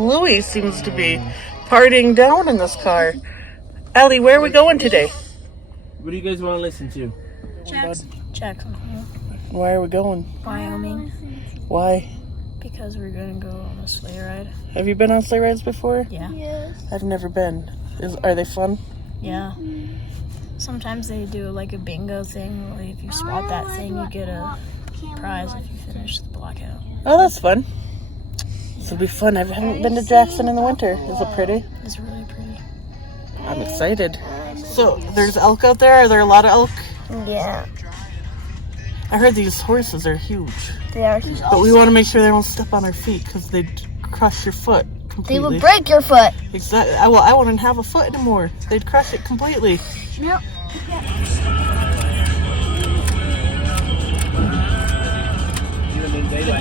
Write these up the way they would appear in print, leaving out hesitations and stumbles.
Bluey seems to be partying down in this car. Ellie, where are we going today? What do you guys want to listen to? Jackson Hole, Why are we going? Wyoming. Why? Because we're gonna go on a sleigh ride. Have you been on sleigh rides before? Yeah. Yes. I've never been. Are they fun? Yeah. Sometimes they do like a bingo thing where if you spot that thing, you get a prize if you finish the blackout. Oh, that's fun. This will be fun. I haven't been to Jackson in the winter. Is it pretty? It's really pretty. I'm excited. So, there's elk out there? Are there a lot of elk? Yeah. I heard these horses are huge. They are huge. But we want to make sure they don't step on our feet because they'd crush your foot completely. They will break your foot. Exactly. I wouldn't have a foot anymore. They'd crush it completely. No.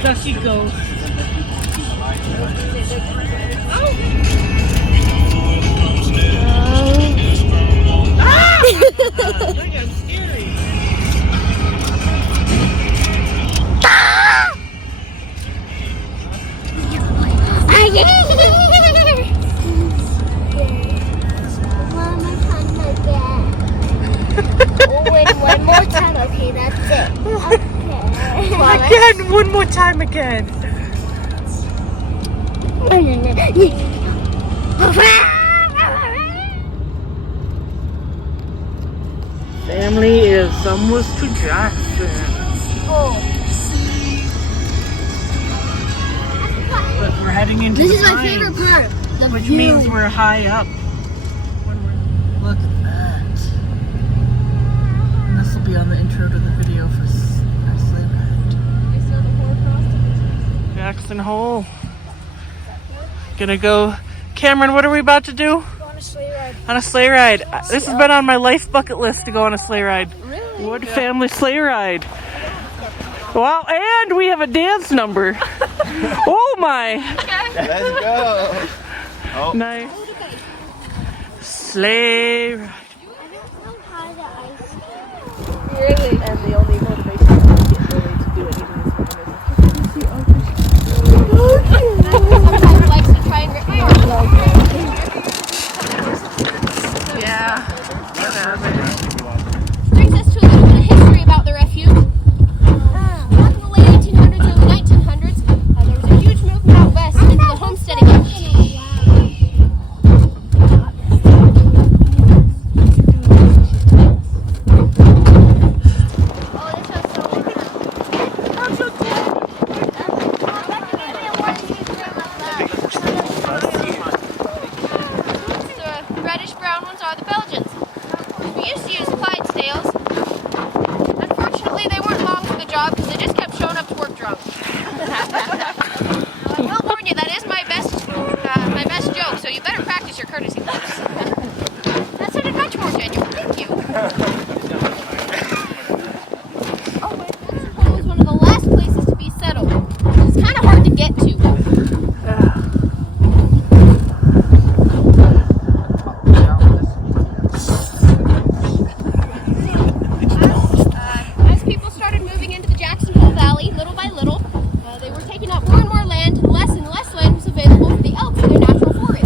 Dusty goes. One more time, okay, that's it. Okay. Again, one more time again. Family is almost to Jackson. But we're heading into This the is my pines, favorite part. The which view. means we're high up. Look at that. And this will be on the intro to the video for our sleigh ride. Jackson Hole. Gonna go. Cameron, what are we about to do? Go on a sleigh ride. On a sleigh ride. This has been on my life bucket list to go on a sleigh ride. Really? Wood family sleigh ride. Wow, and we have a dance number. Oh my. Let's go. Oh. Nice. Sleigh ride. Really? And the only motivation is to get Lily to do anything Sometimes likes to try and rip my arm. Yeah. Brings us to a little bit of history about the refuge. Back in the late 1800s, early 1900s, there was a huge movement out west into the homesteading industry. The reddish-brown ones are the Belgians. We used to use Clydesdales. Unfortunately, they weren't long for the job because they just kept showing up to work drunk. I will warn you, that is my best joke, so you better practice your courtesy clips. That sounded much more genuine. Thank you. Oh, wait, Jackson Hole was one of the last places to be settled. It's kind of hard to get to. As people started moving into the Jackson Hole Valley, little by little, they were taking up more and more land, and less land was available for the elk for their natural forage.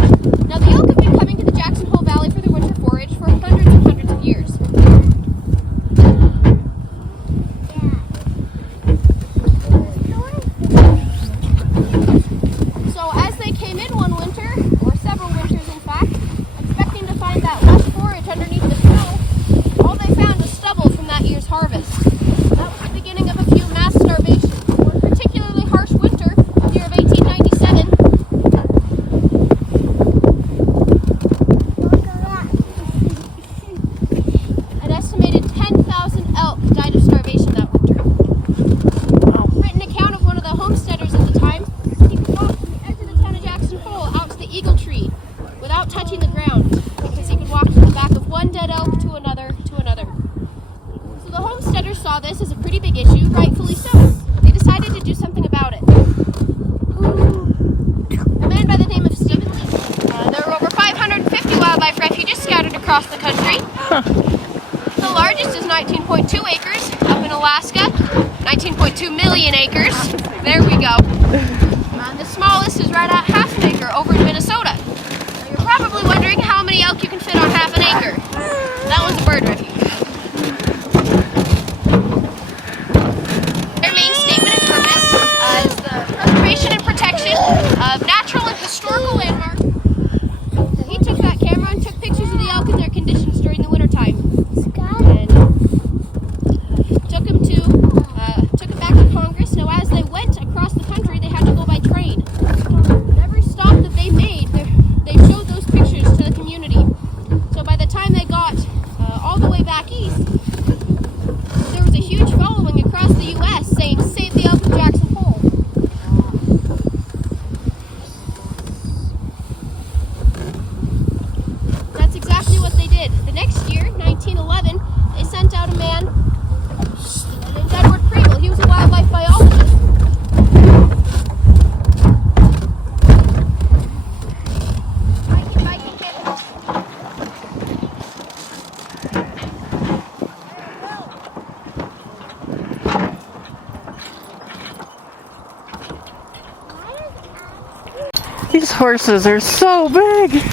Now, the elk have been coming to the Jackson Hole Valley for their winter forage for hundreds and hundreds of years. So as they came in one winter, or several winters in fact, expecting to find that lush forage underneath the snow, all they found was stubble from that year's harvest. That was the beginning of a few mass starvations. One particularly harsh winter, the year of 1897. An estimated 10,000 elk died of starvation that winter. A written account of one of the homesteaders at the time, he could walk from the edge of the town of Jackson Hole out to the eagle tree without touching the ground, because he could walk from the back of one dead elk to another to another. So the homesteaders saw this as a pretty big issue, rightfully so. They decided to do something about it. A man by the name of Stephen Lee. There were over 550 wildlife refuges scattered across the country. The largest is 19.2 acres up in Alaska. 19.2 million acres. There we go. The smallest is right at half an acre You're over in Minnesota. Now you're probably wondering how many elk you can fit on half an acre. That was a bird refuge. Their main statement of purpose is the preservation and protection of natural and historical landmarks. So he took that camera and took pictures of the elk in their conditions during the wintertime. And took them back to Congress. Now as they went across the country, they had to go by train. And every stop that they made, they showed those pictures to the community. So by the time they got all the way back east, there was a huge following across the U.S. saying, "Save the elk of Jackson Hole." That's exactly what they did. The next year, 1911, they sent out a man named Edward Preble. He was a wildlife biologist. These horses are so big.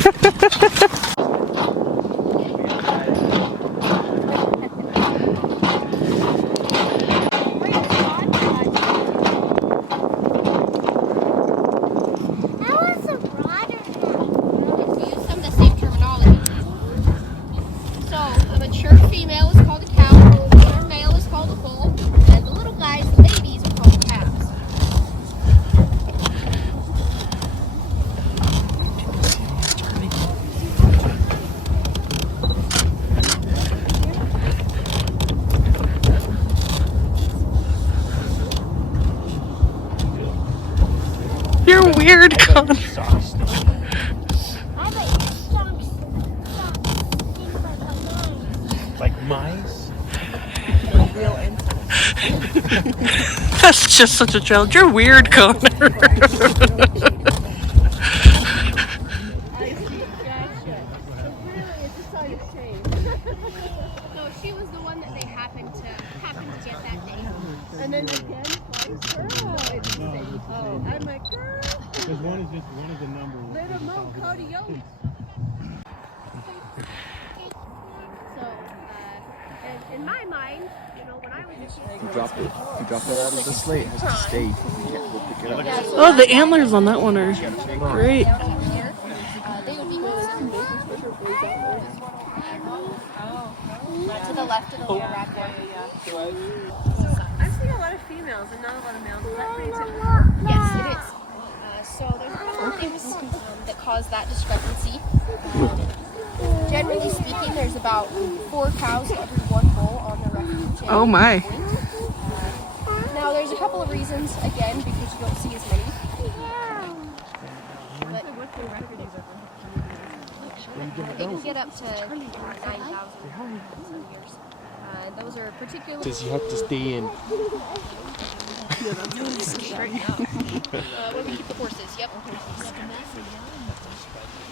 You're weird, Connor. Like mice? That's just such a child. You're weird, Connor. No, she was the one that they happened to get that day. And then again, twice, girl. Oh, I'm like, girl. Because one is a number. Little Mo Coyote. So, in my mind, you know, when I was a kid. You drop it out of the sleigh. It has to stay. You have to go pick it up. Oh, the antlers on that one are great. They would be to the left of the little rack there. I've seen a lot of females and not a lot of males. Is that pretty typical? Yes, it is. So there's a couple of things that cause that discrepancy. Generally speaking, there's about 4 cows to every 1 bull on the refuge. Oh my. Now there's a couple of reasons, again, because you don't see as many. But they can get up to 9,000 some years. Those are particularly... Because you have to stay in. Where we keep the horses, yep.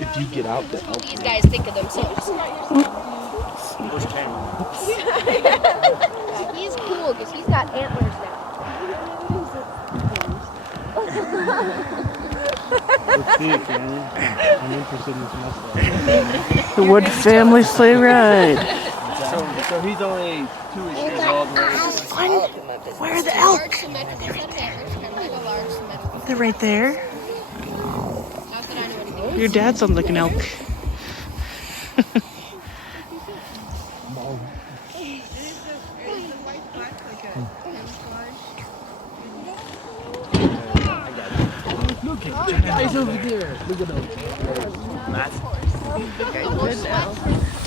If you get out, the elk. These guys think of themselves. He's cool because he's got antlers now. Let's see it, Cameron. I'm interested in this mustache. The Wood family sleigh ride. So he's only 2 years old. Where are the elk? Large symmetrical set of antlers, kind of like a large symmetrical. They're right there. Not that I know anything. Your dad sounds like an elk. Guys over there. Look at them.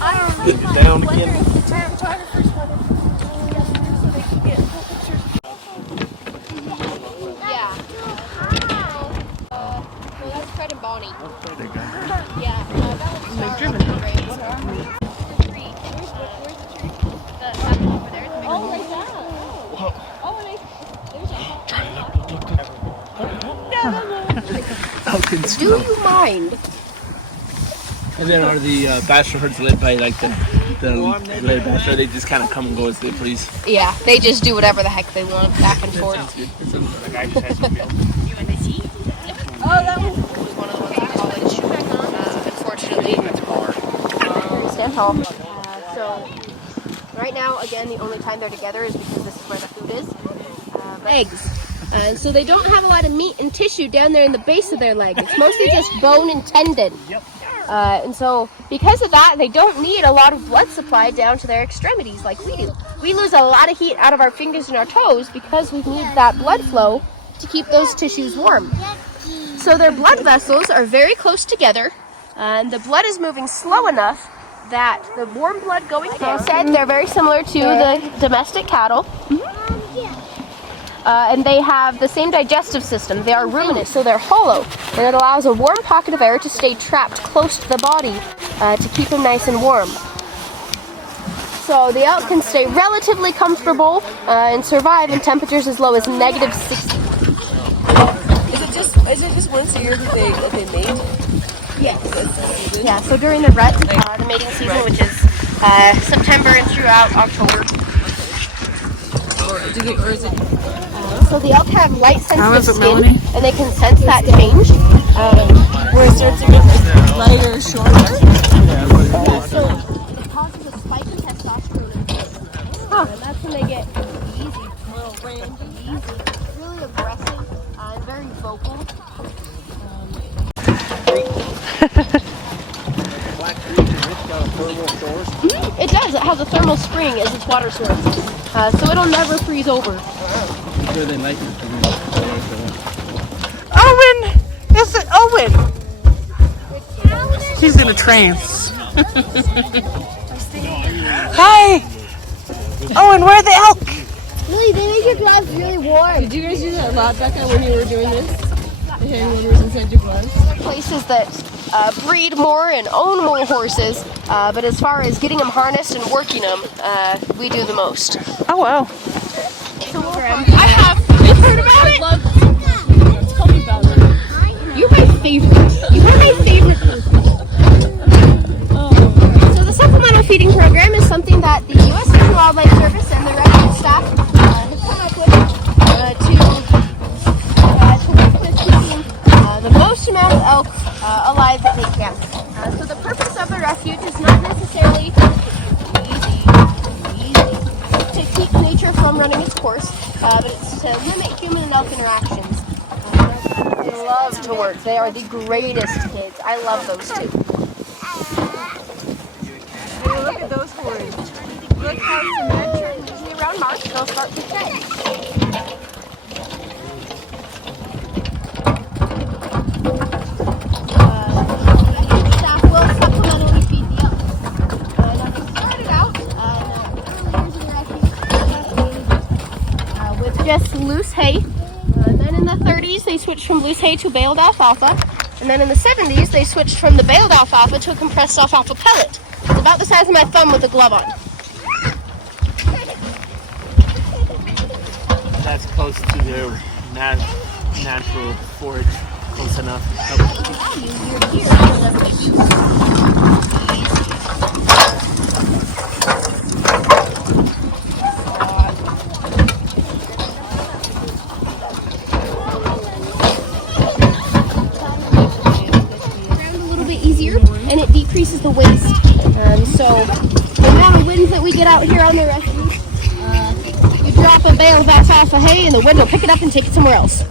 I don't Get it down again. if the photographers wanted so they could get pictures. Yeah. Well, that's Fred and Bonnie. Yeah. That one's Star over the grave. The tree. Where's the tree? That one over there. The big one. Like that. Oh, and there's Do you mind? And then are the bachelor herds led by like the led bachelor? They just kind of come and go as they please. Yeah, they just do whatever the heck they want, back and forth. The guy just has to build. Oh, that was one of the ones. Stand tall. So right now, again, the only time they're together is because this is where the food is. Eggs. So they don't have a lot of meat and tissue down there in the base of their leg. It's mostly just bone and tendon. And so because of that, they don't need a lot of blood supply down to their extremities like we do. We lose a lot of heat out of our fingers and our toes because we need that blood flow to keep those tissues warm. So their blood vessels are very close together, and the blood is moving slow enough that the warm blood going down. As I said, they're very similar to the domestic cattle. And they have the same digestive system. They are ruminants, so they're hollow, and it allows a warm pocket of air to stay trapped close to the body to keep them nice and warm. So the elk can stay relatively comfortable and survive in temperatures as low as -60. Is it just once a year that they mate? Yes. Yeah. So during the rut, the mating season, which is September and throughout October. Or is it? So the elk have light sensitive skin, and they can sense that change. Where it starts to get lighter, shorter? Yeah, so it causes a spike in testosterone in them. And that's when they get easy, really aggressive, and very vocal. It does. It has a thermal spring as its water source, so it'll never freeze over. Sure they like it. Owen! Is it Owen? He's in a trance. Hi! Owen, where are the elk? Really, they make your gloves really warm. Did you guys do that a lot, Becca, when you were doing this? The hand warmers inside your gloves? Places that breed more and own more horses, but as far as getting them harnessed and working them, we do the most. Oh, wow. I have. You heard about it? Tell me about it. You're my favorite. You are my favorite person. So the supplemental feeding program is something that the U.S. Fish and Wildlife Service and the refuge staff have come up with to work with keeping the most amount of elk alive that they can. So the purpose of the refuge is not necessarily to keep nature from running its course, but it's to limit human and elk interactions. They love to work. They are the greatest kids. I love those two. Hey, look at those horns. Look how symmetric. Usually around March, they'll start to shed. Staff will supplementally feed the elk. They started out with just loose hay. Then in the 30s, they switched from loose hay to baled alfalfa. And then in the 70s, they switched from the baled alfalfa to a compressed alfalfa pellet. It's about the size of my thumb with a glove on. That's close to their natural forage, close enough. And it decreases the waste. So the amount of winds that we get out here on the refuge, you drop a bale of alfalfa hay and the wind will pick it up and take it somewhere else.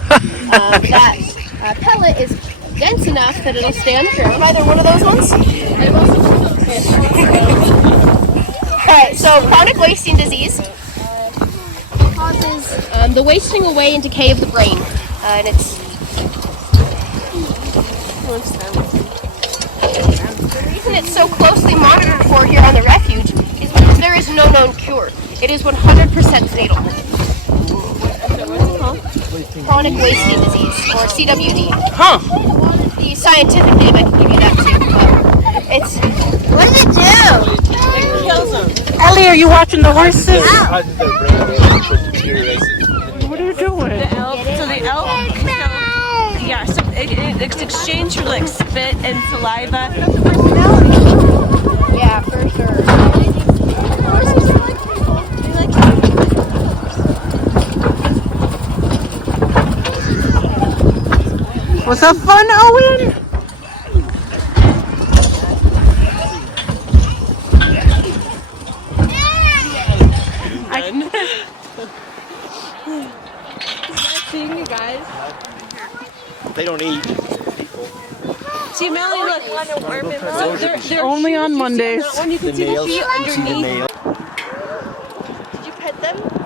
That pellet is dense enough that it'll stay on the ground. Either one of those ones. Alright, so chronic wasting disease causes the wasting away and decay of the brain. And it's the reason it's so closely monitored for here on the refuge is because there is no known cure. It is 100% fatal. Chronic wasting disease, or CWD. Huh. The scientific name, I can give you that too. It's... What does it do? It kills them. Ellie, are you watching the horses? Causes their brain waves to deteriorate. What are you doing? The elk, so the elk, yeah, so it's exchanged for like spit and saliva. Yeah, for sure. Was that fun, Owen? They don't eat. See, Melly, look. They're Only on Mondays. that one you can The see the nails. feet See the underneath. nail. Did you pet them?